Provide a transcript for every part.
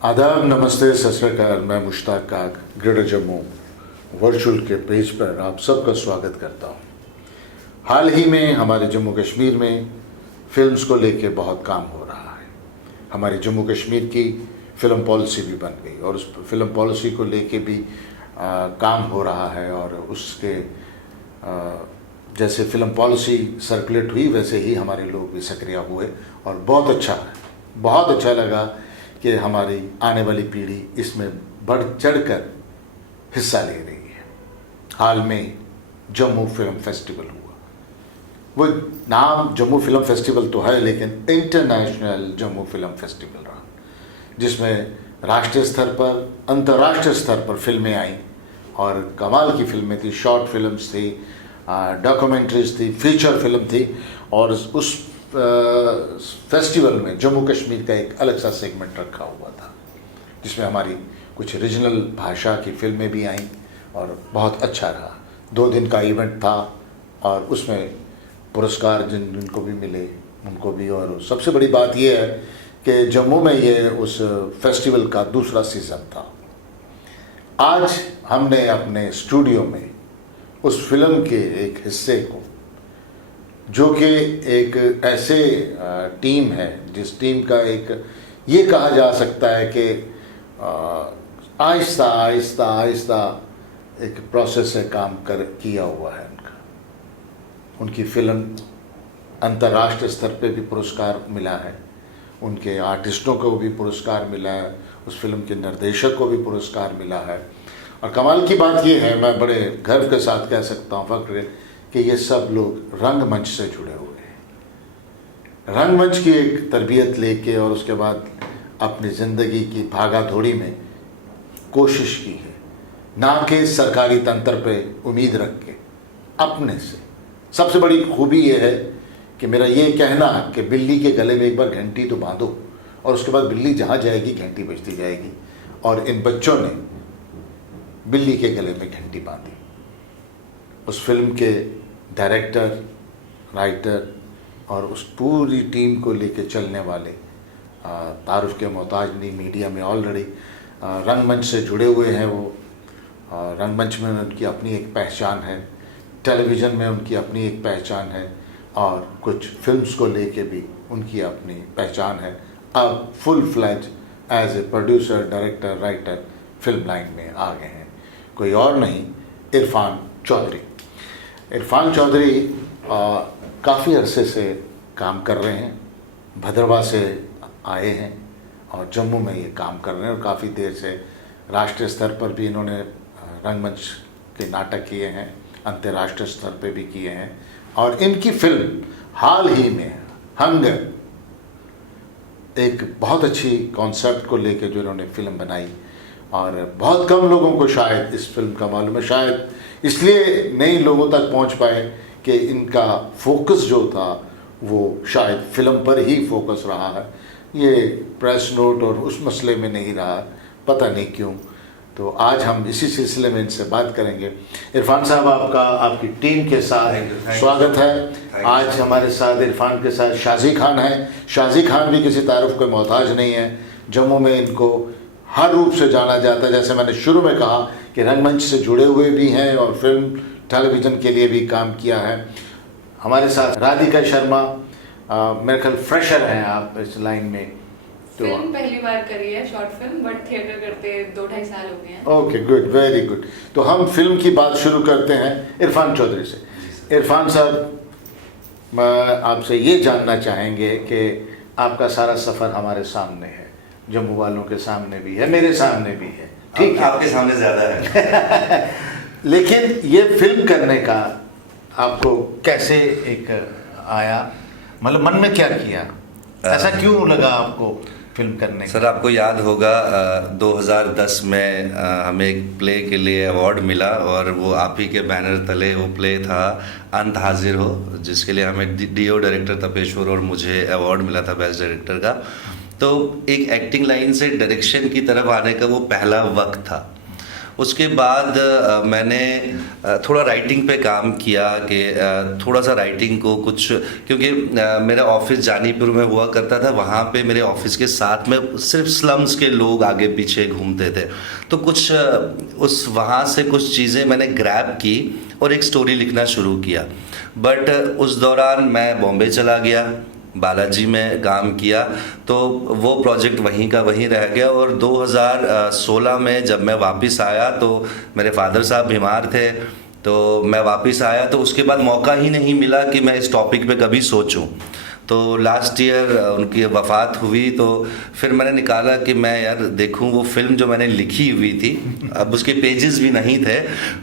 आदाब, नमस्ते, सत श्री अकाल। मैं मुश्ताक काक ग्रेटर जम्मू वर्चुअल के पेज पर आप सबका स्वागत करता हूँ। हाल ही में हमारे जम्मू कश्मीर में फिल्म्स को लेके बहुत काम हो रहा है। हमारे जम्मू कश्मीर की फ़िल्म पॉलिसी भी बन गई और उस फिल्म पॉलिसी को लेके भी काम हो रहा है और उसके जैसे फिल्म पॉलिसी सर्कुलेट हुई वैसे ही हमारे लोग भी सक्रिय हुए और बहुत अच्छा लगा कि हमारी आने वाली पीढ़ी इसमें बढ़ चढ़कर हिस्सा ले रही है। हाल में जम्मू फिल्म फेस्टिवल हुआ। वो नाम जम्मू फिल्म फेस्टिवल तो है लेकिन इंटरनेशनल जम्मू फिल्म फेस्टिवल रहा, जिसमें राष्ट्रीय स्तर पर अंतर्राष्ट्रीय स्तर पर फिल्में आईं और कमाल की फिल्में थी। शॉर्ट फिल्म्स थी, डॉक्यूमेंट्रीज थी, फीचर फिल्म थी और उस फेस्टिवल में जम्मू कश्मीर का एक अलग सा सेगमेंट रखा हुआ था, जिसमें हमारी कुछ रीजनल भाषा की फिल्में भी आईं और बहुत अच्छा रहा। 2 दिन का इवेंट था और उसमें पुरस्कार जिनको भी मिले उनको भी। और सबसे बड़ी बात यह है कि जम्मू में ये उस फेस्टिवल का दूसरा सीज़न था। आज हमने अपने स्टूडियो में उस फिल्म के एक हिस्से को, जो कि एक ऐसे टीम है जिस टीम का एक ये कहा जा सकता है कि आहिस्ता एक प्रोसेस से काम किया हुआ है उनकी फिल्म अंतर्राष्ट्रीय स्तर पे भी पुरस्कार मिला है, उनके आर्टिस्टों को भी पुरस्कार मिला है, उस फिल्म के निर्देशक को भी पुरस्कार मिला है। और कमाल की बात ये है, मैं बड़े गर्व के साथ कह सकता हूँ फक्र, कि ये सब लोग रंगमंच से जुड़े हुए हैं। रंगमंच की एक तरबियत लेके और उसके बाद अपनी ज़िंदगी की भागा दौड़ी में कोशिश की है, ना कि सरकारी तंत्र पे उम्मीद रख के अपने से। सबसे बड़ी खूबी ये है कि मेरा ये कहना कि बिल्ली के गले में एक बार घंटी तो बांधो और उसके बाद बिल्ली जहाँ जाएगी घंटी बजती जाएगी। और इन बच्चों ने बिल्ली के गले में घंटी बांधी। उस फिल्म के डायरेक्टर, राइटर और उस पूरी टीम को लेके चलने वाले तारुफ के मोहताज नहीं, मीडिया में ऑलरेडी रंगमंच से जुड़े हुए हैं। वो रंगमंच में उनकी अपनी एक पहचान है, टेलीविज़न में उनकी अपनी एक पहचान है और कुछ फिल्म्स को लेके भी उनकी अपनी पहचान है। अब full fledged as a producer, director, writer film line में आ गए हैं। कोई और नहीं, इरफान चौधरी। इरफान चौधरी काफ़ी अरसे से काम कर रहे हैं, भद्रवाह से आए हैं और जम्मू में ये काम कर रहे हैं और काफ़ी देर से राष्ट्रीय स्तर पर भी इन्होंने रंगमंच के नाटक किए हैं, अंतर्राष्ट्रीय स्तर पे भी किए हैं। और इनकी फिल्म हाल ही में हंगर, एक बहुत अच्छी कॉन्सेप्ट को लेके जो इन्होंने फिल्म बनाई और बहुत कम लोगों को शायद इस फिल्म का मालूम है, शायद इसलिए नए लोगों तक पहुंच पाए कि इनका फोकस जो था वो शायद फिल्म पर ही फोकस रहा है। ये प्रेस नोट और उस मसले में नहीं रहा, पता नहीं क्यों। तो आज हम इसी सिलसिले में इनसे बात करेंगे। इरफान साहब, आपका आपकी टीम के साथ स्वागत है। आज हमारे साथ इरफान के साथ शाजी खान है। शाजी खान भी किसी तारुफ के मोहताज नहीं है। जम्मू में इनको हर रूप से जाना जाता है। जैसे मैंने शुरू में कहा कि रंगमंच से जुड़े हुए भी हैं और फिल्म टेलीविज़न के लिए भी काम किया है। हमारे साथ राधिका शर्मा, मेरे ख्याल फ्रेशर हैं आप इस लाइन में। तो फिल्म पहली बार करी है, शॉर्ट फिल्म, बट थिएटर करते 2-2.5 साल हो गए हैं। Okay, good, very good. तो हम फिल्म की बात शुरू करते हैं इरफान चौधरी से। इरफान साहब, मैं आपसे ये जानना चाहेंगे कि आपका सारा सफ़र हमारे सामने है, जम्मू वालों के सामने भी है, मेरे सामने भी है, ठीक है, आपके सामने ज़्यादा है। लेकिन ये फिल्म करने का आपको कैसे एक आया, मतलब मन में क्या किया, ऐसा क्यों लगा आपको फिल्म करने का? सर, आपको याद होगा 2010 में हमें एक प्ले के लिए अवार्ड मिला और वो आप ही के बैनर तले वो प्ले था अंत हाजिर हो, जिसके लिए हमें डीओ डायरेक्टर तपेश्वर और मुझे अवार्ड मिला था बेस्ट डायरेक्टर का। तो एक एक्टिंग लाइन से डायरेक्शन की तरफ आने का वो पहला वक्त था उसके बाद मैंने थोड़ा राइटिंग पे काम किया कि थोड़ा सा राइटिंग को कुछ, क्योंकि मेरा ऑफिस जानीपुर में हुआ करता था, वहाँ पे मेरे ऑफिस के साथ में सिर्फ स्लम्स के लोग आगे पीछे घूमते थे, तो कुछ उस वहाँ से कुछ चीज़ें मैंने ग्रैब की और एक स्टोरी लिखना शुरू किया। बट उस दौरान मैं बॉम्बे चला गया, बालाजी में काम किया, तो वो प्रोजेक्ट वहीं का वहीं रह गया। और 2016 में जब मैं वापस आया तो मेरे फादर साहब बीमार थे, तो मैं वापस आया तो उसके बाद मौका ही नहीं मिला कि मैं इस टॉपिक पे कभी सोचूं। तो लास्ट ईयर उनकी वफ़ात हुई, तो फिर मैंने निकाला कि मैं यार देखूं वो फिल्म जो मैंने लिखी हुई थी, अब उसके पेजेस भी नहीं थे,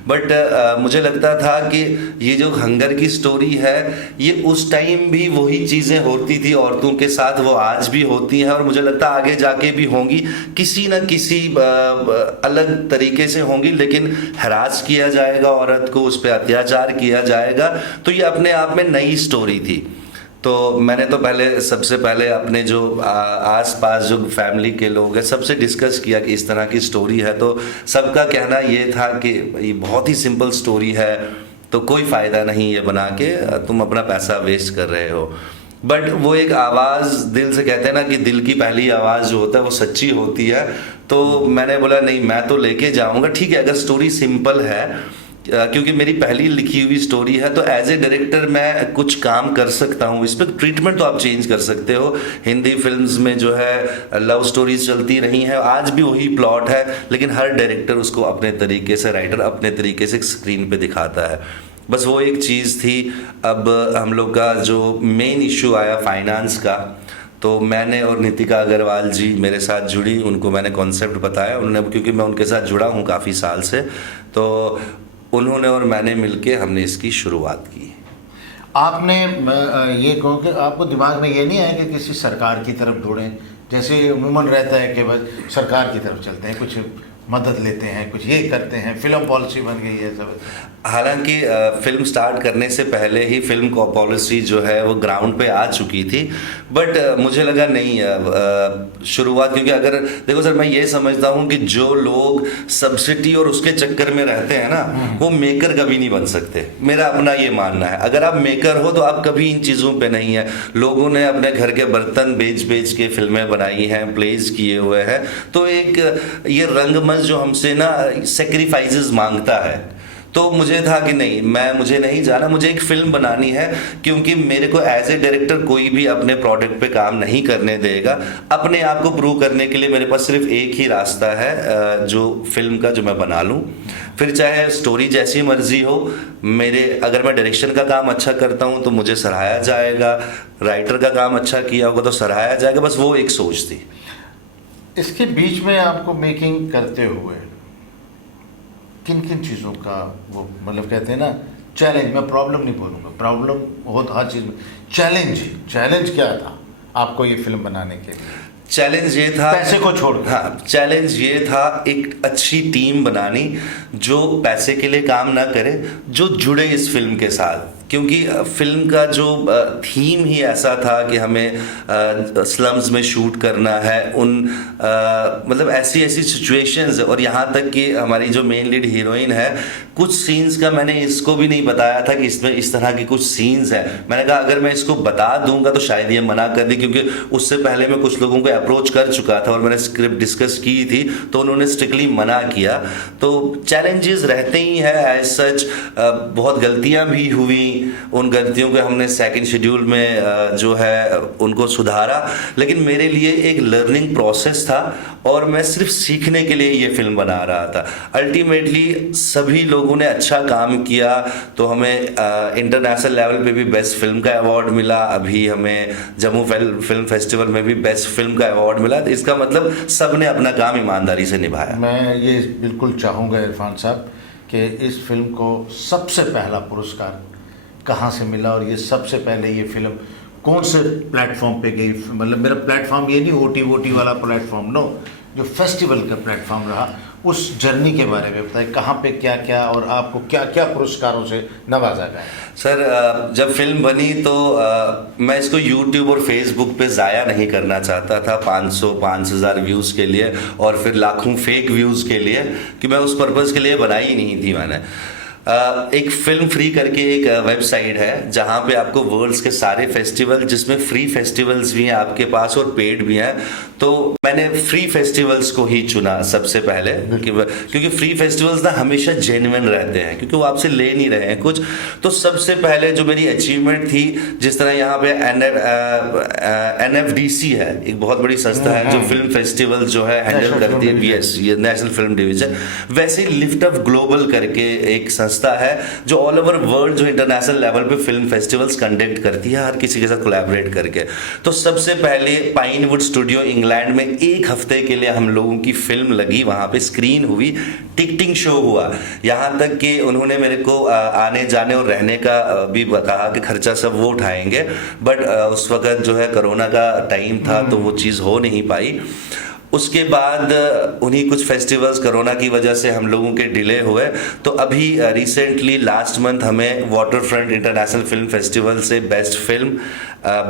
बट मुझे लगता था कि ये जो हंगर की स्टोरी है ये उस टाइम भी वही चीज़ें होती थी औरतों के साथ, वो आज भी होती हैं और मुझे लगता है आगे जाके भी होंगी, किसी न किसी अलग तरीके से होंगी, लेकिन हरास किया जाएगा औरत को, उस पर अत्याचार किया जाएगा। तो ये अपने आप में नई स्टोरी थी। तो मैंने तो सबसे पहले अपने जो आस पास जो फैमिली के लोग हैं सबसे डिस्कस किया कि इस तरह की स्टोरी है, तो सबका कहना ये था कि ये बहुत ही सिंपल स्टोरी है, तो कोई फ़ायदा नहीं ये बना के, तुम अपना पैसा वेस्ट कर रहे हो। बट वो एक आवाज़ दिल से, कहते हैं ना कि दिल की पहली आवाज़ जो होता है वो सच्ची होती है, तो मैंने बोला नहीं मैं तो लेके जाऊँगा, ठीक है अगर स्टोरी सिंपल है, क्योंकि मेरी पहली लिखी हुई स्टोरी है, तो एज ए डायरेक्टर मैं कुछ काम कर सकता हूँ इस पर। ट्रीटमेंट तो आप चेंज कर सकते हो, हिंदी फिल्म्स में जो है लव स्टोरीज चलती रही हैं, आज भी वही प्लॉट है, लेकिन हर डायरेक्टर उसको अपने तरीके से, राइटर अपने तरीके से स्क्रीन पे दिखाता है। बस वो एक चीज़ थी। अब हम लोग का जो मेन इशू आया फाइनेंस का, तो मैंने और नितिका अग्रवाल जी मेरे साथ जुड़ी, उनको मैंने कॉन्सेप्ट बताया, उन्होंने, क्योंकि मैं उनके साथ जुड़ा हूँ काफ़ी साल से, तो उन्होंने और मैंने मिलके हमने इसकी शुरुआत की। आपने ये कहो कि आपको दिमाग में ये नहीं आया कि किसी सरकार की तरफ दौड़ें, जैसे अमूमन रहता है कि बस सरकार की तरफ चलते हैं, कुछ मदद लेते हैं, कुछ ये करते हैं, फिल्म पॉलिसी बन गई है सब। हालांकि फिल्म स्टार्ट करने से पहले ही फिल्म को पॉलिसी जो है वो ग्राउंड पे आ चुकी थी, बट मुझे लगा नहीं शुरुआत, क्योंकि अगर देखो सर, मैं ये समझता हूँ कि जो लोग सब्सिडी और उसके चक्कर में रहते हैं ना, वो मेकर कभी नहीं बन सकते। मेरा अपना ये मानना है, अगर आप मेकर हो तो आप कभी इन चीज़ों पे नहीं है। लोगों ने अपने घर के बर्तन बेच बेच के फिल्में बनाई हैं, प्लेज किए हुए हैं, तो एक ये रंगमंच जो हमसे ना सेक्रीफाइसेस मांगता है, तो मुझे था कि नहीं, मुझे नहीं जाना, मुझे एक फिल्म बनानी है, क्योंकि मेरे को एज ए डायरेक्टर कोई भी अपने प्रोडक्ट पे काम नहीं करने देगा। अपने आप को प्रूव करने के लिए मेरे पास सिर्फ एक ही रास्ता है, जो फिल्म का, जो मैं बना लूँ, फिर चाहे स्टोरी जैसी मर्जी हो। अगर मैं डायरेक्शन का काम अच्छा करता हूँ तो मुझे सराहाया जाएगा, राइटर का काम अच्छा किया होगा तो सराहाया जाएगा, बस वो एक सोच थी। इसके बीच में आपको मेकिंग करते हुए किन किन चीज़ों का वो, मतलब कहते हैं ना चैलेंज, मैं प्रॉब्लम नहीं बोलूँगा, प्रॉब्लम हो तो हर चीज़ में, चैलेंज क्या था आपको ये फिल्म बनाने के लिए? चैलेंज ये था, पैसे को छोड़, हाँ, चैलेंज ये था एक अच्छी टीम बनानी जो पैसे के लिए काम ना करे, जो जुड़े इस फिल्म के साथ, क्योंकि फिल्म का जो थीम ही ऐसा था कि हमें स्लम्स में शूट करना है, मतलब ऐसी सिचुएशंस, और यहाँ तक कि हमारी जो मेन लीड हीरोइन है, कुछ सीन्स का मैंने इसको भी नहीं बताया था कि इसमें इस तरह की कुछ सीन्स हैं। मैंने कहा अगर मैं इसको बता दूंगा तो शायद ये मना कर दी, क्योंकि उससे पहले मैं कुछ लोगों को अप्रोच कर चुका था और मैंने स्क्रिप्ट डिस्कस की थी, तो उन्होंने स्ट्रिक्टली मना किया। तो चैलेंजेस रहते ही हैं एज सच, बहुत गलतियाँ भी हुई, उन गलतियों को हमने सेकंड शेड्यूल में जो है उनको सुधारा, लेकिन मेरे लिए एक लर्निंग प्रोसेस था और मैं सिर्फ सीखने के लिए ये फिल्म बना रहा था। अल्टीमेटली सभी लोगों ने अच्छा काम किया, तो हमें इंटरनेशनल लेवल पे भी बेस्ट फिल्म का अवार्ड मिला, अभी हमें जम्मू फिल्म फेस्टिवल में भी बेस्ट फिल्म का अवार्ड मिला। तो इसका मतलब सब ने अपना काम ईमानदारी से निभाया। मैं ये बिल्कुल चाहूँगा इरफान साहब कि इस फिल्म को सबसे पहला पुरस्कार कहाँ से मिला, और ये सबसे पहले ये फिल्म कौन से प्लेटफॉर्म पे गई? मतलब मेरा प्लेटफॉर्म ये नहीं ओटी वाला प्लेटफॉर्म, नो, जो फेस्टिवल का प्लेटफॉर्म रहा, उस जर्नी के बारे में बताएं, कहाँ पे क्या क्या और आपको क्या क्या पुरस्कारों से नवाजा गया? सर जब फिल्म बनी तो मैं इसको YouTube और Facebook पे ज़ाया नहीं करना चाहता था 500-5,000 व्यूज़ के लिए और फिर लाखों फेक व्यूज़ के लिए, कि मैं उस पर्पज़ के लिए बनाई ही नहीं थी मैंने। एक फिल्म फ्री करके एक वेबसाइट है जहाँ पे आपको वर्ल्ड्स के सारे फेस्टिवल, जिसमें फ्री फेस्टिवल्स भी हैं आपके पास और पेड भी हैं, तो मैंने फ्री फेस्टिवल्स को ही चुना सबसे पहले, क्योंकि फ्री फेस्टिवल्स ना हमेशा जेन्युइन रहते हैं, क्योंकि वो आपसे ले नहीं रहे हैं कुछ। तो सबसे पहले जो मेरी अचीवमेंट थी, जिस तरह यहाँ पे NFDC है, एक बहुत बड़ी संस्था है जो फिल्म फेस्टिवल जो है हैंडल करती है, यस, ये नेशनल फिल्म डिवीजन, वैसे ही लिफ्ट अप ग्लोबल करके एक संस्था है जो ऑल ओवर वर्ल्ड जो इंटरनेशनल लेवल पे फिल्म फेस्टिवल्स कंडक्ट करती है, हर किसी के साथ कोलैबोरेट करके। तो सबसे पहले पाइनवुड स्टूडियो इंग्लैंड में एक हफ्ते के लिए हम लोगों की फिल्म लगी, वहां पे स्क्रीन हुई, टिकटिंग शो हुआ, यहाँ तक कि उन्होंने मेरे को आने जाने और रहने का भी कहा कि खर्चा सब वो उठाएंगे, बट उस वक्त जो है कोरोना का टाइम था तो वो चीज़ हो नहीं पाई। उसके बाद उन्हीं कुछ फेस्टिवल्स कोरोना की वजह से हम लोगों के डिले हुए, तो अभी रिसेंटली लास्ट मंथ हमें वाटरफ्रंट इंटरनेशनल फिल्म फेस्टिवल से best film,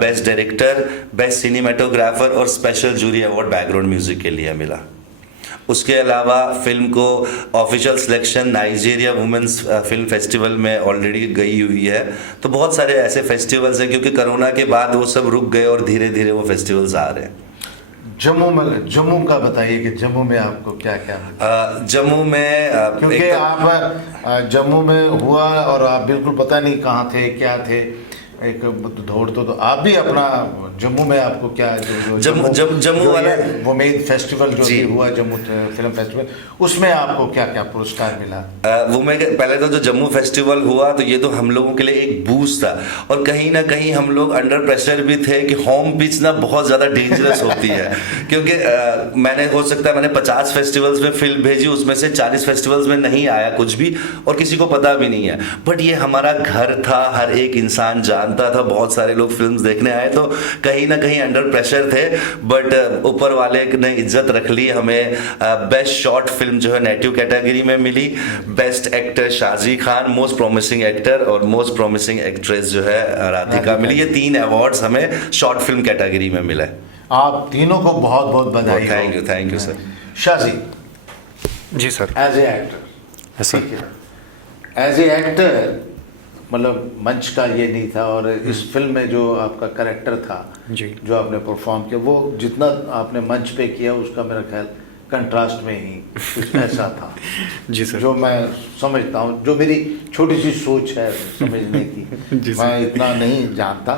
best director, best cinematographer और special jury award background music के लिए मिला। उसके अलावा फिल्म को official selection Nigeria women's film festival में ऑलरेडी गई हुई है। तो बहुत सारे ऐसे फेस्टिवल्स हैं, क्योंकि कोरोना के बाद वो सब रुक गए और धीरे धीरे वो फेस्टिवल्स आ रहे हैं। जम्मू का बताइए कि जम्मू में आपको क्या क्या? जम्मू में क्योंकि आप जम्मू में हुआ और आप बिल्कुल पता नहीं कहाँ थे क्या थे, एक दौड़ तो आप भी अपना जम्मू में आपको क्या जम्मू वाला वो मेन फेस्टिवल जो भी हुआ, जम्मू फिल्म फेस्टिवल, उसमें आपको क्या क्या पुरस्कार मिला? वो मैं पहले तो जो जम्मू फेस्टिवल हुआ तो ये तो हम लोगों के लिए एक बूस्ट था, और कहीं ना कहीं हम लोग अंडर प्रेशर भी थे कि होम पिच ना बहुत ज़्यादा डेंजरस होती है, क्योंकि मैंने हो सकता है मैंने 50 फेस्टिवल्स में फिल्म भेजी, उसमें से 40 फेस्टिवल्स में नहीं आया कुछ भी और किसी को पता भी नहीं है, बट ये हमारा घर था, हर एक इंसान जानता था, बहुत सारे लोग फिल्म्स देखने आए, तो कहीं ना कहीं अंडर प्रेशर थे, बट ऊपर वाले ने इज्जत रख ली। हमें बेस्ट शॉर्ट फिल्म जो है नेटिव कैटेगरी में मिली, best actor Shaji Khan, most promising actor और मोस्ट प्रोमिसिंग एक्ट्रेस जो है राधिका मिली। ये 3 अवार्ड्स हमें शॉर्ट फिल्म कैटेगरी में मिला है। आप तीनों को बहुत बहुत बधाई। Thank you sir. Shaji ji sir. As a actor, sir, as a actor मतलब मंच का ये नहीं था, और इस फिल्म में जो आपका कैरेक्टर था जी, जो आपने परफॉर्म किया, वो जितना आपने मंच पे किया उसका मेरा ख्याल कंट्रास्ट में ही कुछ ऐसा था जी सर, जो मैं समझता हूँ, जो मेरी छोटी सी सोच है समझने की। मैं इतना नहीं जानता,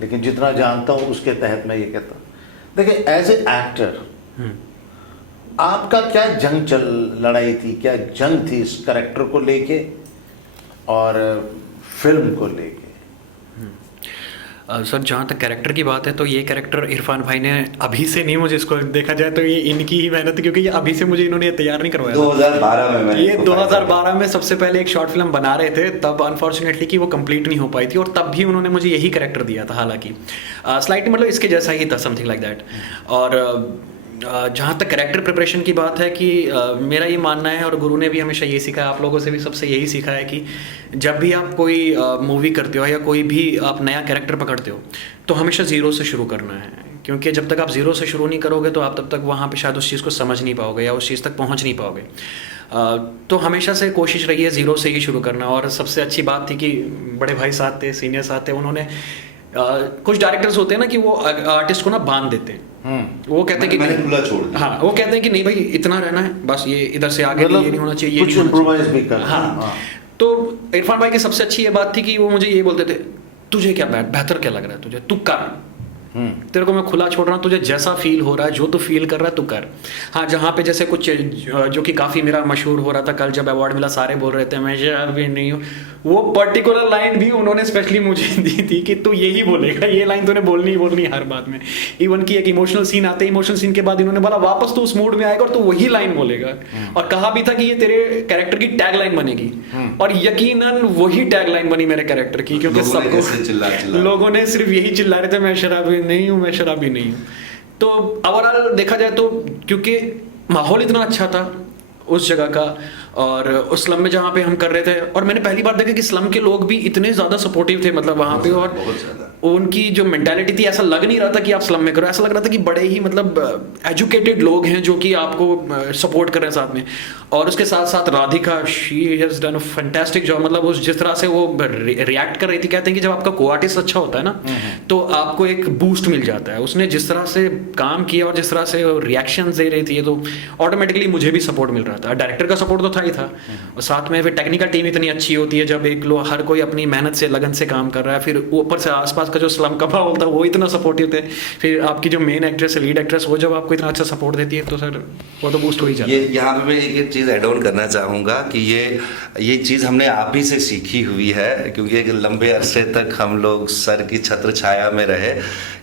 लेकिन जितना जानता हूँ उसके तहत मैं ये कहता हूँ। देखिए, एज ए एक्टर आपका क्या लड़ाई थी, क्या जंग थी इस कैरेक्टर को लेके और फिल्म को लेके? सर जहाँ तक कैरेक्टर की बात है तो ये कैरेक्टर इरफान भाई ने अभी से नहीं, मुझे इसको देखा जाए तो ये इनकी ही मेहनत है, क्योंकि ये अभी से मुझे इन्होंने ये तैयार नहीं करवाया। 2012 में मैंने ये 2012 में सबसे पहले एक शॉर्ट फिल्म बना रहे थे, तब अनफॉर्चुनेटली कि वो कंप्लीट नहीं हो पाई थी, और तब भी उन्होंने मुझे यही कैरेक्टर दिया था, हालांकि स्लाइटली मतलब इसके जैसा ही था, समथिंग लाइक दैट। और जहाँ तक कैरेक्टर प्रिपरेशन की बात है कि मेरा ये मानना है, और गुरु ने भी हमेशा यही सीखा है, आप लोगों से भी सबसे यही सीखा है कि जब भी आप कोई मूवी करते हो या कोई भी आप नया कैरेक्टर पकड़ते हो तो हमेशा ज़ीरो से शुरू करना है, क्योंकि जब तक आप ज़ीरो से शुरू नहीं करोगे तो आप तब तक वहाँ पे शायद उस चीज़ को समझ नहीं पाओगे या उस चीज़ तक पहुँच नहीं पाओगे। तो हमेशा से कोशिश रही है ज़ीरो से ही शुरू करना। और सबसे अच्छी बात थी कि बड़े भाई साथ थे, सीनियर साथ थे, उन्होंने कुछ डायरेक्टर्स होते हैं ना कि वो आर्टिस्ट को ना बांध देते हैं, वो कहते हैं कि मैंने खुला छोड़ दिया। हाँ, वो कहते हैं कि नहीं भाई इतना रहना है, बस ये इधर से आगे मतलब ये नहीं होना चाहिए, कुछ इम्प्रोवाइज भी कर। हाँ। तो इरफान भाई की सबसे अच्छी ये बात थी कि वो मुझे ये बोलते थे, तुझे क्या बेहतर क्या लग रहा है, तुझे तू कर, तेरे को मैं खुला छोड़ रहा हूँ, तुझे जैसा फील हो रहा है, जो तू फील कर रहा है तू कर। हाँ, जहाँ पे जैसे कुछ जो कि काफ़ी मेरा मशहूर हो रहा था, कल जब अवार्ड मिला सारे बोल रहे थे मैं शराब भी नहीं हूँ, वो पर्टिकुलर लाइन भी उन्होंने स्पेशली मुझे दी थी कि तू यही बोलेगा, ये लाइन तूने बोलनी ही बोलनी हर बात में। इवन कि एक इमोशनल सीन आते, इमोशनल सीन के बाद इन्होंने बोला वापस तू उस मूड में आएगा और तू वही लाइन बोलेगा, और कहा भी था कि ये तेरे कैरेक्टर की टैग लाइन बनेगी, और यकीनन वही टैग लाइन बनी मेरे कैरेक्टर की, क्योंकि सबको लोगों ने सिर्फ यही चिल्ला रहे थे, मैं शराबी नहीं हूँ, मैं शराबी नहीं हूँ। तो ओवरऑल देखा जाए तो क्योंकि माहौल इतना अच्छा था उस जगह का, और उस स्लम में जहाँ पे हम कर रहे थे, और मैंने पहली बार देखा कि स्लम के लोग भी इतने ज़्यादा सपोर्टिव थे मतलब वहाँ पे, और बहुत ज़्यादा उनकी जो मेंटालिटी थी, ऐसा लग नहीं रहा था कि आप स्लम में करो, ऐसा लग रहा था कि बड़े ही मतलब एजुकेटेड लोग हैं जो कि आपको सपोर्ट कर रहे हैं साथ में। और उसके साथ साथ Radhika, she has done a fantastic job, मतलब उस जिस तरह से वो रिएक्ट कर रही थी, कहते हैं कि जब आपका को आर्टिस्ट अच्छा होता है ना तो आपको एक बूस्ट मिल जाता है। उसने जिस तरह से काम किया और जिस तरह से रिएक्शन दे रही थी, तो ऑटोमेटिकली मुझे भी सपोर्ट मिल रहा था। डायरेक्टर का सपोर्ट तो था ही था, और साथ में फिर टेक्निकल टीम इतनी अच्छी होती है जब एक लोग हर कोई अपनी मेहनत से लगन से काम कर रहा है, फिर ऊपर से आसपास का जो स्लम का माहौल था वो इतना सपोर्टिव थे, फिर आपकी जो मेन एक्ट्रेस है, लीड एक्ट्रेस, वो जब आपको इतना अच्छा सपोर्ट देती है तो सर वो तो बूस्ट हो ही जाता है। ये यहाँ पे मैं एक चीज़ ऐड ऑन करना चाहूँगा कि ये चीज़ हमने आप ही से सीखी हुई है, क्योंकि एक लंबे अरसे तक हम लोग सर की छत्र छाया में रहे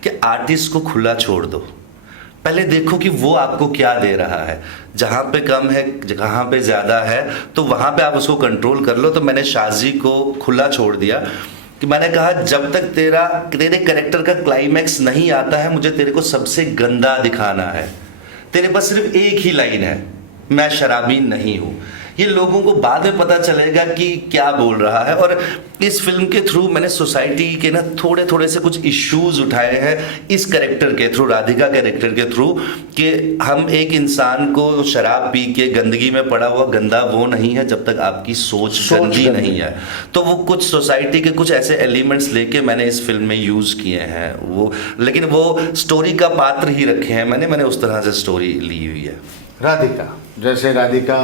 कि आर्टिस्ट को खुला छोड़ दो, पहले देखो कि वो आपको क्या दे रहा है, जहाँ पे कम है जहाँ पे ज़्यादा है तो वहाँ पे आप उसको कंट्रोल कर लो। तो मैंने शाजी को खुला छोड़ दिया कि मैंने कहा जब तक तेरे कैरेक्टर का क्लाइमैक्स नहीं आता है, मुझे तेरे को सबसे गंदा दिखाना है, तेरे पास सिर्फ एक ही लाइन है, मैं शराबी नहीं हूँ। ये लोगों को बाद में पता चलेगा कि क्या बोल रहा है। और इस फिल्म के थ्रू मैंने सोसाइटी के ना थोड़े थोड़े से कुछ इश्यूज उठाए हैं इस कैरेक्टर के थ्रू, राधिका कैरेक्टर के थ्रू, कि हम एक इंसान को शराब पी के गंदगी में पड़ा हुआ गंदा वो नहीं है जब तक आपकी सोच गंदी नहीं है। तो वो कुछ सोसाइटी के कुछ ऐसे एलिमेंट्स लेके मैंने इस फिल्म में यूज़ किए हैं वो, लेकिन वो स्टोरी का पात्र ही रखे हैं मैंने उस तरह से स्टोरी ली हुई है। राधिका, जैसे राधिका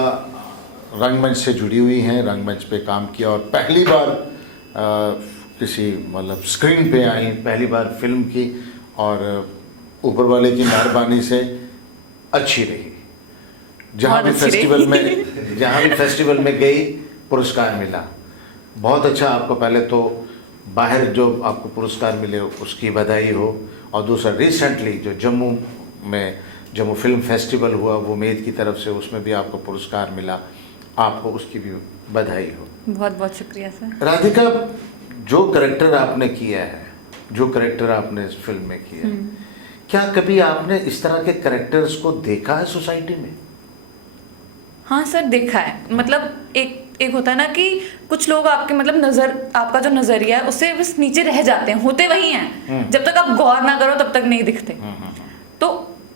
रंगमंच से जुड़ी हुई हैं, रंगमंच पे काम किया और पहली बार किसी मतलब स्क्रीन पे आई, पहली बार फिल्म की, और ऊपर वाले की मेहरबानी से अच्छी रही। जहाँ भी फेस्टिवल में गई पुरस्कार मिला, बहुत अच्छा। आपको पहले तो बाहर जो आपको पुरस्कार मिले उसकी बधाई हो, और दूसरा रिसेंटली जो जम्मू फिल्म फेस्टिवल हुआ वो मेद की तरफ से, उसमें भी आपको पुरस्कार मिला, आपको उसकी भी बधाई हो। बहुत बहुत शुक्रिया सर। राधिका, जो करेक्टर आपने किया है, जो करेक्टर आपने इस फिल्म में किया है, क्या कभी आपने इस तरह के करेक्टर्स को देखा है सोसाइटी में? हाँ सर, देखा है। मतलब एक होता है ना कि कुछ लोग आपके मतलब आपका जो नजरिया है उससे बस नीचे रह जाते हैं, होते वही हैं, जब तक आप गौर ना करो तब तक नहीं दिखते। तो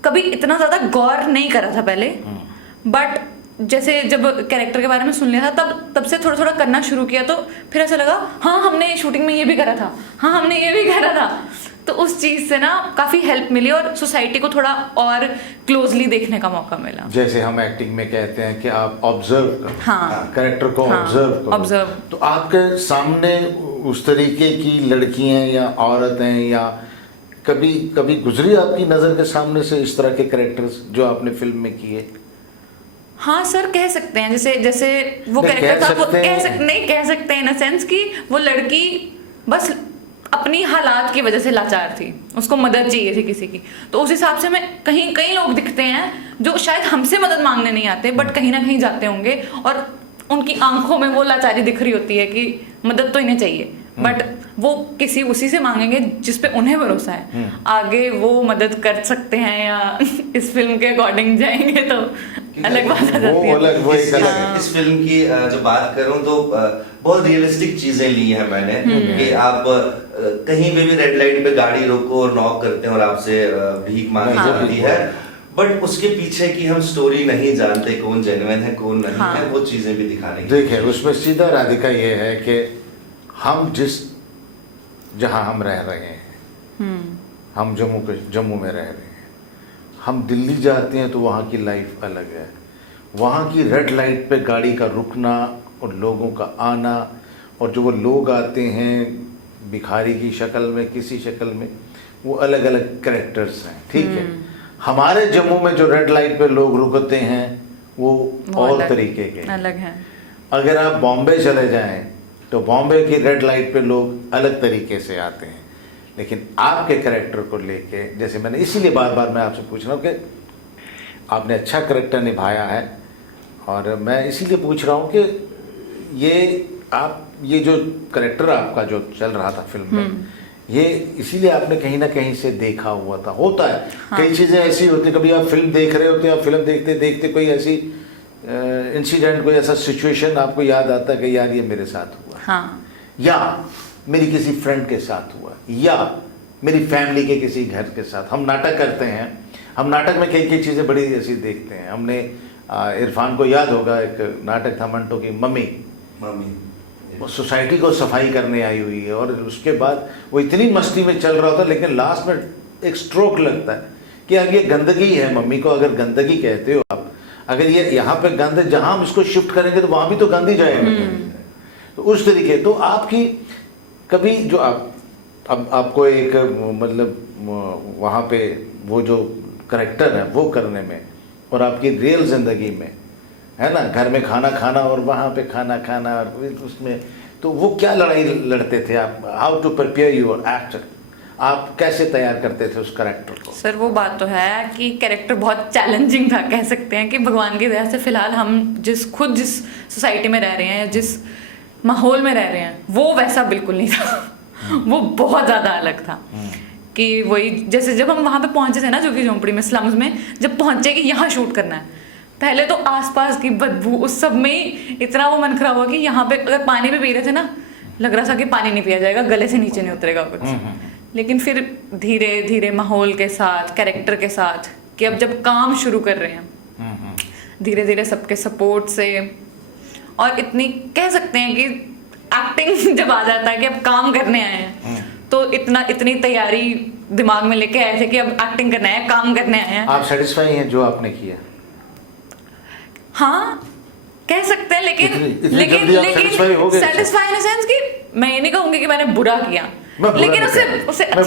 कभी इतना ज्यादा गौर नहीं करा था पहले, बट जैसे जब कैरेक्टर के बारे में सुन लिया था तब से थोड़ा थोड़ा करना शुरू किया, तो फिर ऐसा लगा हाँ हमने शूटिंग में ये भी करा था, हाँ हमने ये भी करा था। तो उस चीज से ना काफी हेल्प मिली और सोसाइटी को थोड़ा और क्लोजली देखने का मौका मिला। जैसे हम एक्टिंग में कहते हैं कि आप ऑब्जर्व करो, हाँ, कैरेक्टर को ऑब्जर्व करो। तो आपके सामने उस तरीके की लड़कियां या औरतें या कभी गुजरी आपकी नजर के सामने से इस तरह के कैरेक्टर्स जो आपने फिल्म में किए? हाँ सर, कह सकते हैं। जैसे वो कैरेक्टर था, वो कह सकते हैं इन अ सेंस कि वो लड़की बस अपनी हालात की वजह से लाचार थी, उसको मदद चाहिए थी किसी की। तो उस हिसाब से मैं कई लोग दिखते हैं जो शायद हमसे मदद मांगने नहीं आते, बट कहीं ना कहीं जाते होंगे और उनकी आंखों में वो लाचारी दिख रही होती है कि मदद तो इन्हें चाहिए, बट वो उसी से मांगेंगे जिस पे उन्हें भरोसा है। आगे वो मदद कर सकते हैं या इस फिल्म के अकॉर्डिंग जाएंगे तो अलग बात आ जाती है। इस फिल्म की जो बात करूं तो बहुत रियलिस्टिक चीजें ली हैं मैंने, कि आप कहीं पे भी रेड लाइट पे गाड़ी रोको और नॉक करते हैं और आपसे भीख मांगी जाती है, बट उसके पीछे की हम स्टोरी नहीं जानते, कौन जेन्युइन है कौन नहीं है, वो चीजें भी दिखाने की। देखिए, उसमें सीधा राधिका ये है कि हम जहाँ हम रह रहे हैं, हम जम्मू में रह रहे हैं, हम दिल्ली जाते हैं तो वहाँ की लाइफ अलग है। वहाँ की रेड लाइट पे गाड़ी का रुकना और लोगों का आना, और जो वो लोग आते हैं भिखारी की शक्ल में, किसी शक्ल में, वो अलग अलग कैरेक्टर्स हैं, ठीक है। हमारे जम्मू में जो रेड लाइट पे लोग रुकते हैं वो और तरीके के अलग हैं। अगर आप बॉम्बे चले जाएं तो बॉम्बे की रेड लाइट पे लोग अलग तरीके से आते हैं। लेकिन आपके कैरेक्टर को लेके, जैसे मैंने इसीलिए बार बार मैं आपसे पूछ रहा हूँ कि आपने अच्छा कैरेक्टर निभाया है, और मैं इसीलिए पूछ रहा हूँ कि ये जो कैरेक्टर आपका जो चल रहा था फिल्म में, ये इसीलिए आपने कहीं ना कहीं से देखा हुआ था, होता है। कई चीज़ें ऐसी होती हैं, कभी आप फिल्म देख रहे होते हैं, आप फिल्म देखते देखते कोई ऐसी इंसिडेंट, कोई ऐसा सिचुएशन आपको याद आता है कि यार ये मेरे साथ हुआ, हाँ या मेरी किसी फ्रेंड के साथ हुआ, या मेरी फैमिली के किसी घर के साथ। हम नाटक करते हैं, हम नाटक में कई कई चीज़ें बड़ी ऐसी देखते हैं। हमने इरफान को याद होगा, एक नाटक था मंटो की मम्मी, वो सोसाइटी को सफाई करने आई हुई है, और उसके बाद वो इतनी मस्ती में चल रहा होता है, लेकिन लास्ट में एक स्ट्रोक लगता है कि अब ये गंदगी है। मम्मी को अगर गंदगी कहते हो आप, अगर ये यहाँ पे गंद, जहाँ हम इसको शिफ्ट करेंगे तो वहाँ भी तो गंद ही जाएगा। तो उस तरीके, तो आपकी कभी जो अब आपको एक मतलब वहाँ पे वो जो करेक्टर है वो करने में, और आपकी रियल ज़िंदगी में है ना, घर में खाना खाना और वहाँ पे खाना खाना, और उसमें तो वो क्या लड़ाई लड़ते थे आप? How to prepare your actor, आप कैसे तैयार करते थे उस करेक्टर को? सर वो बात तो है कि कैरेक्टर बहुत चैलेंजिंग था, कह सकते हैं कि भगवान की दया से फिलहाल हम जिस सोसाइटी में रह रहे हैं, जिस माहौल में रह रहे हैं, वो वैसा बिल्कुल नहीं था। वो बहुत ज़्यादा अलग था कि वही जैसे जब हम वहाँ पे पहुँचे थे ना, जो कि झोंपड़ी में, स्लम्स में जब पहुँचे कि यहाँ शूट करना है, पहले तो आसपास की बदबू, उस सब में इतना वो मन खराब हुआ कि यहाँ पे अगर पानी भी पी रहे थे ना, लग रहा था कि पानी नहीं पिया जाएगा, गले से नीचे नहीं उतरेगा कुछ। लेकिन फिर धीरे धीरे माहौल के साथ, कैरेक्टर के साथ, कि अब जब काम शुरू कर रहे हैं, धीरे धीरे सबके सपोर्ट से, और इतनी कह सकते हैं कि एक्टिंग जब आ जाता है कि अब काम करने आए हैं, तो इतनी तैयारी दिमाग में लेके आए थे कि अब एक्टिंग करना है, काम करने आए हैं। आप सेटिस्फाई हैं जो आपने किया? हाँ कह सकते हैं, लेकिन इतनी जल्दी आप satisfy हो गए? सेटिस्फाई इन द सेंस कि मैं ये नहीं कहूंगी कि मैंने बुरा किया, लेकिन उससे अच्छा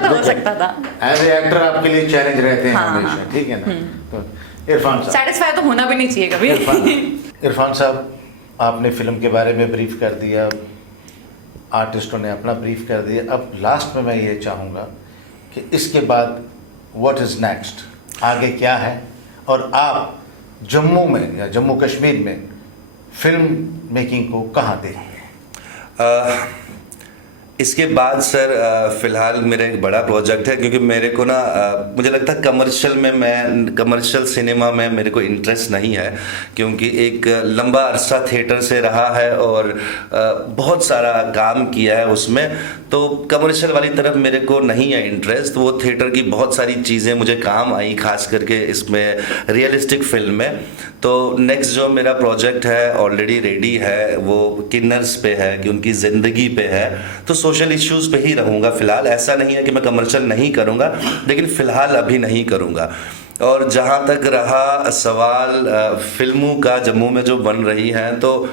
तो हो सकता था। एज ए एक्टर आपके लिए चैलेंज रहते हैं हमेशा, ठीक है ना? तो इरफान साहब, सेटिस्फाई तो होना भी नहीं चाहिए कभी। इरफान साहब, आपने फिल्म के बारे में ब्रीफ कर दिया, आर्टिस्टों ने अपना ब्रीफ कर दिया। अब लास्ट में मैं ये चाहूँगा कि इसके बाद व्हाट इज़ नेक्स्ट, आगे क्या है, और आप जम्मू में या जम्मू कश्मीर में फिल्म मेकिंग को कहाँ देखेंगे? इसके बाद सर फ़िलहाल मेरा एक बड़ा प्रोजेक्ट है, क्योंकि मेरे को ना मुझे लगता है कमर्शियल सिनेमा में मेरे को इंटरेस्ट नहीं है, क्योंकि एक लंबा अरसा थिएटर से रहा है और बहुत सारा काम किया है उसमें, तो कमर्शियल वाली तरफ मेरे को नहीं है इंटरेस्ट। वो थिएटर की बहुत सारी चीज़ें मुझे काम आई, खास करके इसमें रियलिस्टिक फिल्म में। तो नेक्स्ट जो मेरा प्रोजेक्ट है ऑलरेडी रेडी है, वो किन्नर्स पे है, कि उनकी ज़िंदगी पे है, तो सोशल इश्यूज़ पे ही रहूँगा फ़िलहाल। ऐसा नहीं है कि मैं कमर्शियल नहीं करूँगा, लेकिन फ़िलहाल अभी नहीं करूँगा। और जहाँ तक रहा सवाल फिल्मों का जम्मू में जो बन रही हैं, तो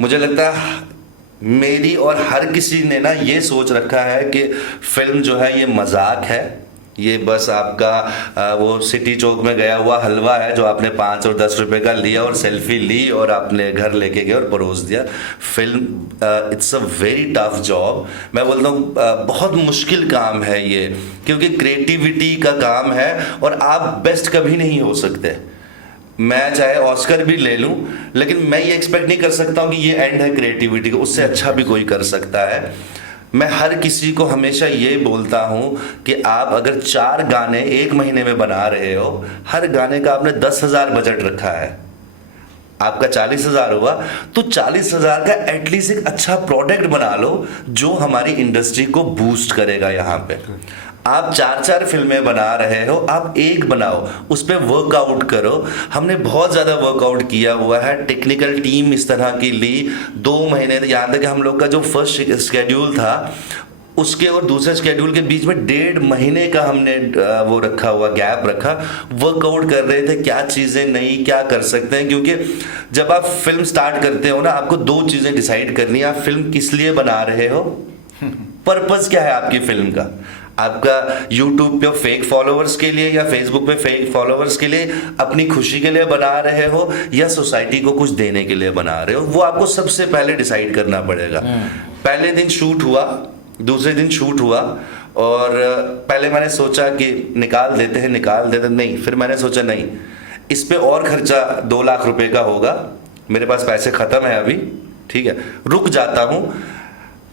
मुझे लगता है मेरी और हर किसी ने ना ये सोच रखा है कि फिल्म जो है ये मजाक है, ये बस आपका वो सिटी चौक में गया हुआ हलवा है जो आपने 5 और 10 रुपए का लिया और सेल्फी ली और आपने घर लेके गए और परोस दिया। Film it's a very tough job. मैं बोलता हूँ बहुत मुश्किल काम है ये, क्योंकि क्रिएटिविटी का काम है और आप बेस्ट कभी नहीं हो सकते। मैं चाहे ऑस्कर भी ले लूं, लेकिन मैं ये एक्सपेक्ट नहीं कर सकता हूं कि ये एंड है क्रिएटिविटी का, उससे अच्छा भी कोई कर सकता है। मैं हर किसी को हमेशा ये बोलता हूं कि आप अगर 4 गाने 1 महीने में बना रहे हो, हर गाने का आपने 10,000 बजट रखा है, आपका 40,000 हुआ, तो 40,000 का एटलीस्ट एक अच्छा प्रोडक्ट बना लो जो हमारी इंडस्ट्री को बूस्ट करेगा। यहाँ पे आप 4-4 फिल्में बना रहे हो, आप एक बनाओ, उस पर वर्कआउट करो। हमने बहुत ज़्यादा वर्कआउट किया हुआ है, टेक्निकल टीम इस तरह की ली 2 महीने, यहाँ तक हम लोग का जो फर्स्ट स्केड्यूल था उसके और दूसरे स्केड्यूल के बीच में 1.5 महीने का हमने वो रखा हुआ गैप रखा, वर्कआउट कर रहे थे क्या चीज़ें नई क्या कर सकते हैं। क्योंकि जब आप फिल्म स्टार्ट करते हो ना, आपको 2 चीज़ें डिसाइड करनी है, आप फिल्म किस लिए बना रहे हो, पर्पस क्या है आपकी फिल्म का। आपका YouTube पे फेक फॉलोअर्स के लिए या Facebook पे फेक फॉलोअर्स के लिए, अपनी खुशी के लिए बना रहे हो या सोसाइटी को कुछ देने के लिए बना रहे हो, वो आपको सबसे पहले डिसाइड करना पड़ेगा। पहले दिन शूट हुआ, दूसरे दिन शूट हुआ, और पहले मैंने सोचा कि निकाल देते हैं, नहीं, फिर मैंने सोचा नहीं, इस पे और खर्चा 2 लाख रुपए का होगा, मेरे पास पैसे ख़त्म है अभी, ठीक है, रुक जाता हूँ।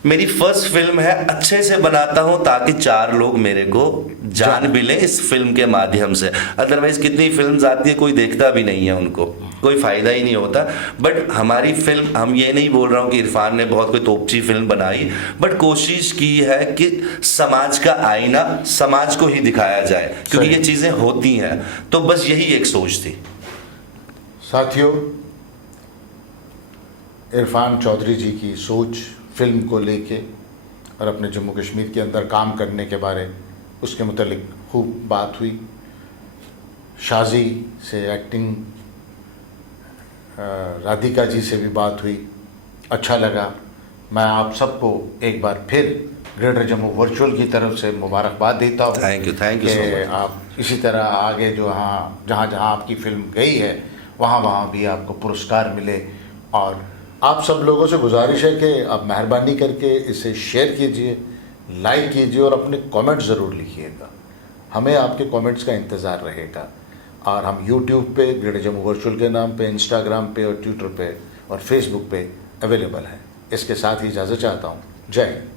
मेरी फर्स्ट फिल्म है, अच्छे से बनाता हूं ताकि 4 लोग मेरे को जान भी लें इस फिल्म के माध्यम से। अदरवाइज कितनी फिल्म्स आती है, कोई देखता भी नहीं है, उनको कोई फायदा ही नहीं होता। बट हमारी फिल्म, हम ये नहीं बोल रहा हूँ कि इरफान ने बहुत कोई तोपची फिल्म बनाई, बट कोशिश की है कि समाज का आईना समाज को ही दिखाया जाए, क्योंकि ये चीजें होती हैं। तो बस यही एक सोच थी। साथियों, इरफान चौधरी जी की सोच फिल्म को लेके और अपने जम्मू कश्मीर के अंदर काम करने के बारे, उसके मुतालिक खूब बात हुई। शाजी से एक्टिंग, राधिका जी से भी बात हुई, अच्छा लगा। मैं आप सबको एक बार फिर ग्रेटर जम्मू वर्चुअल की तरफ से मुबारकबाद देता हूँ। Thank you so much। आप इसी तरह आगे जो जहाँ जहाँ आपकी फिल्म गई है वहाँ भी आपको पुरस्कार मिले। और आप सब लोगों से गुजारिश है कि आप मेहरबानी करके इसे शेयर कीजिए, लाइक कीजिए और अपने कमेंट ज़रूर लिखिएगा। हमें आपके कमेंट्स का इंतज़ार रहेगा। और हम यूट्यूब पे ग्रेटर जम्मू वर्चुअल के नाम पे, इंस्टाग्राम पे और ट्विटर पे और फेसबुक पे अवेलेबल हैं। इसके साथ ही इजाज़त चाहता हूँ। जय हिंद।